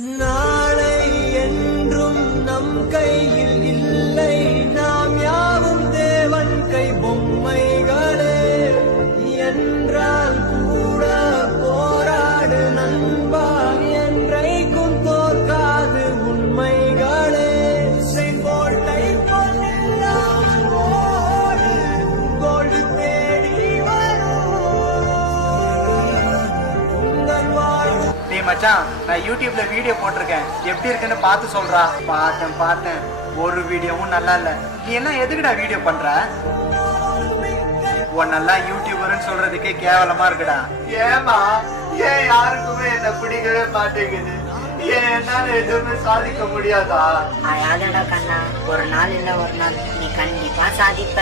நாளை என்றும் நம் கையில் இல்லை, நாம் யாவும் தேவன் கை பொம்மைகளே. என்றால் கூட போராடு நண்பா, என்றைக்கும் தோற்காது உண்மைகளே. செங்கோட்டை பொன்னில்லாமல் ஓடு, கோடு தேடி வரும் உங்கள் வாழ்வு. டேய் மச்சான், நான் யூடியூப்ல வீடியோ போட்டிருக்கேன், எப்படி இருக்குன்னு பார்த்து சொல்றா. பார்த்தேன், ஒரு வீடியோவும் நல்லா இல்ல. நீ என்ன எதுக்குடா வீடியோ பண்ற? உன்னெல்லாம் யூடியூபர்னு சொல்றதுக்கே கேவலமா இருக்குடா. ஏமா ஏன் யாருக்குமே என்ன பிடிக்கவே மாட்டேங்குது? ஏன் என்னால எதுவுமே சாதிக்க முடியாதா? அழாதடா கண்ணா, ஒரு நாள் இல்ல ஒரு நாள் நீ கண்டிப்பா சாதிப்ப.